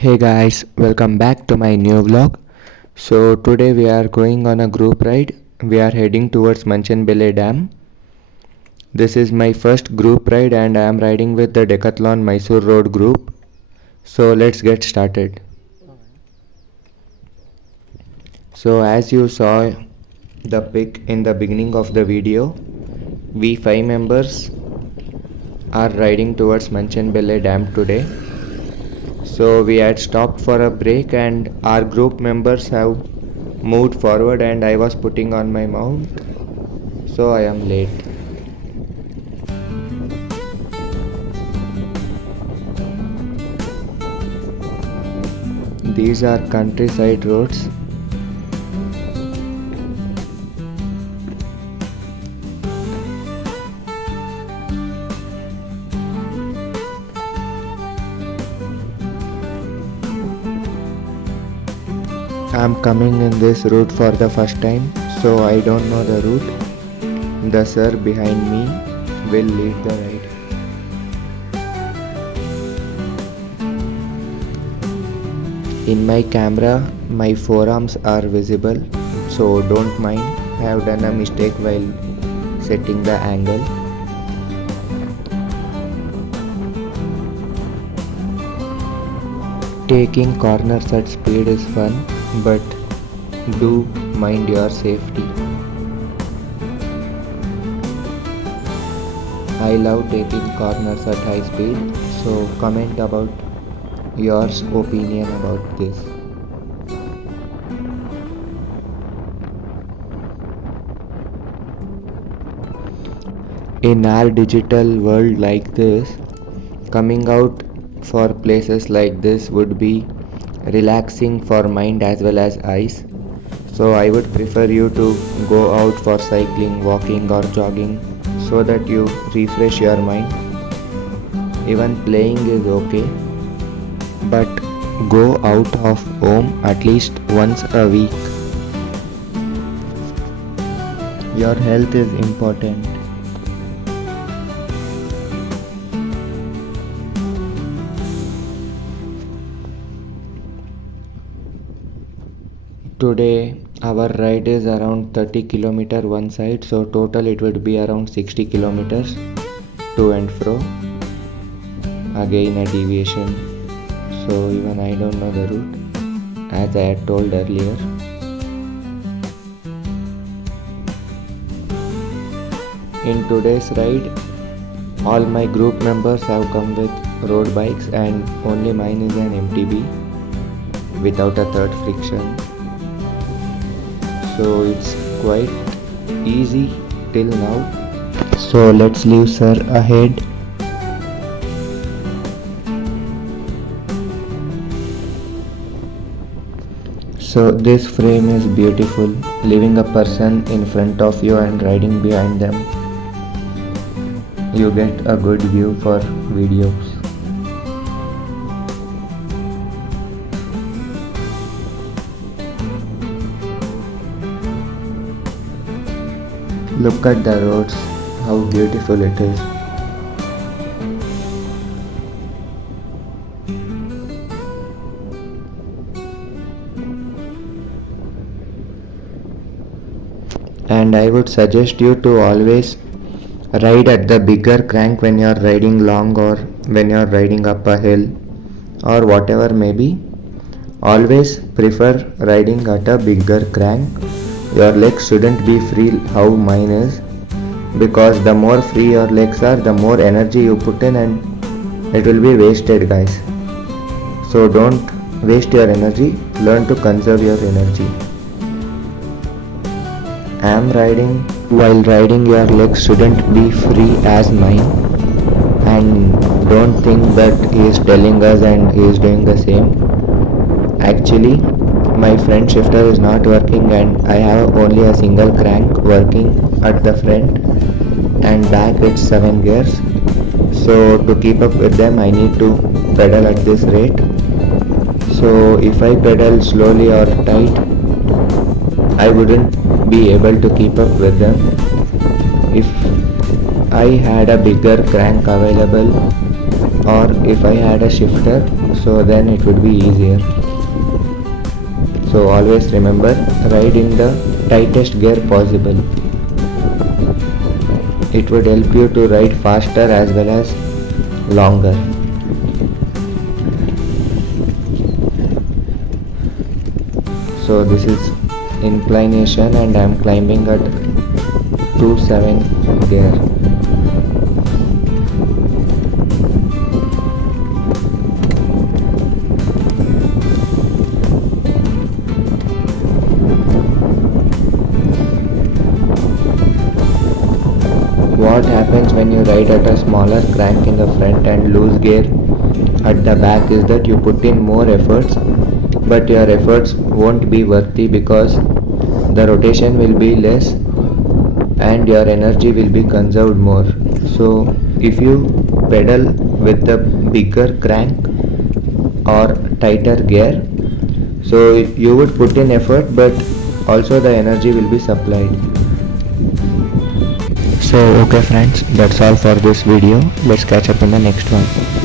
Hey guys, welcome back to my new vlog. So today we are going on a group ride. We are heading towards Manchanbele Dam. This is my first group ride and I am riding with the Decathlon Mysore Road group. So let's get started. So as you saw the pic in the beginning of the video, we 5 members are riding towards Manchanbele Dam today. So we had stopped for a break and our group members have moved forward and I was putting on my mount, so I am late. These are countryside roads. I am coming in this route for the first time, so I don't know the route. The sir behind me will lead the ride. In my camera, my forearms are visible, so don't mind. I have done a mistake while setting the angle. Taking corners at speed is fun, but do mind your safety. I love taking corners at high speed, so comment about your opinion about this. In our digital world like this, coming out for places like this would be relaxing for mind as well as eyes. So I would prefer you to go out for cycling, walking or jogging so that you refresh your mind. Even playing is okay, but go out of home at least once a week. Your health is important. Today our ride is around 30 km one side, so total it would be around 60 kilometers to and fro. Again a deviation, so even I don't know the route as I had told earlier. In today's ride, all my group members have come with road bikes and only mine is an MTB without a third friction. So it's quite easy till now. So let's leave sir ahead. So this frame is beautiful, leaving a person in front of you and riding behind them. You get a good view for videos. Look at the roads, how beautiful it is. And I would suggest you to always ride at the bigger crank when you are riding long or when you are riding up a hill or whatever may be. Always prefer riding at a bigger crank. Your legs shouldn't be free how mine is, because the more free your legs are, the more energy you put in and it will be wasted, guys. So don't waste your energy, learn to conserve your energy. I am riding. While riding, your legs shouldn't be free as mine, and don't think that he is telling us and he is doing the same. Actually, my front shifter is not working and I have only a single crank working at the front, and back it's 7 gears. So to keep up with them, I need to pedal at this rate. So if I pedal slowly or tight, I wouldn't be able to keep up with them. If I had a bigger crank available, or if I had a shifter, so then it would be easier. So always remember, ride in the tightest gear possible. It would help you to ride faster as well as longer. So this is inclination and I am climbing at 2.7 gear. What happens when you ride at a smaller crank in the front and lose gear at the back is that you put in more efforts, but your efforts won't be worthy because the rotation will be less and your energy will be conserved more. So if you pedal with the bigger crank or tighter gear, so you would put in effort but also the energy will be supplied. So okay friends, that's all for this video. Let's catch up in the next one.